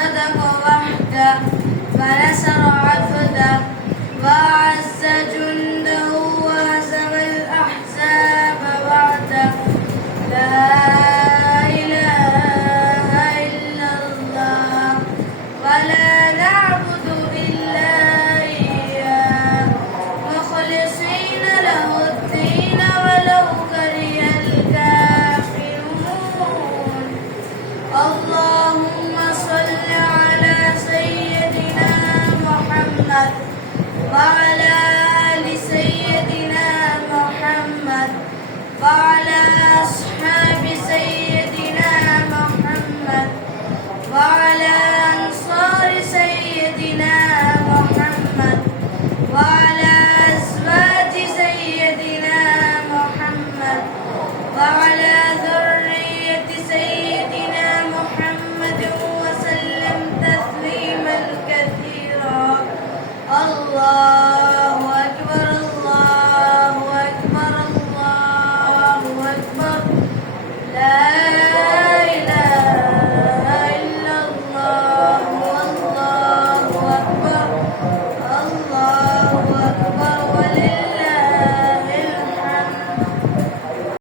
صدق وحده ونصر عبده وأعز جنده وهزم الأحزاب وحده لا إله إلا الله ولا نعبد إلا إياه مخلصين له الدين ولو كره الكافرون اللهم صل على سيدنا محمد وعلى آل سيدنا محمد وعلى أصحاب سيدنا محمد وعلى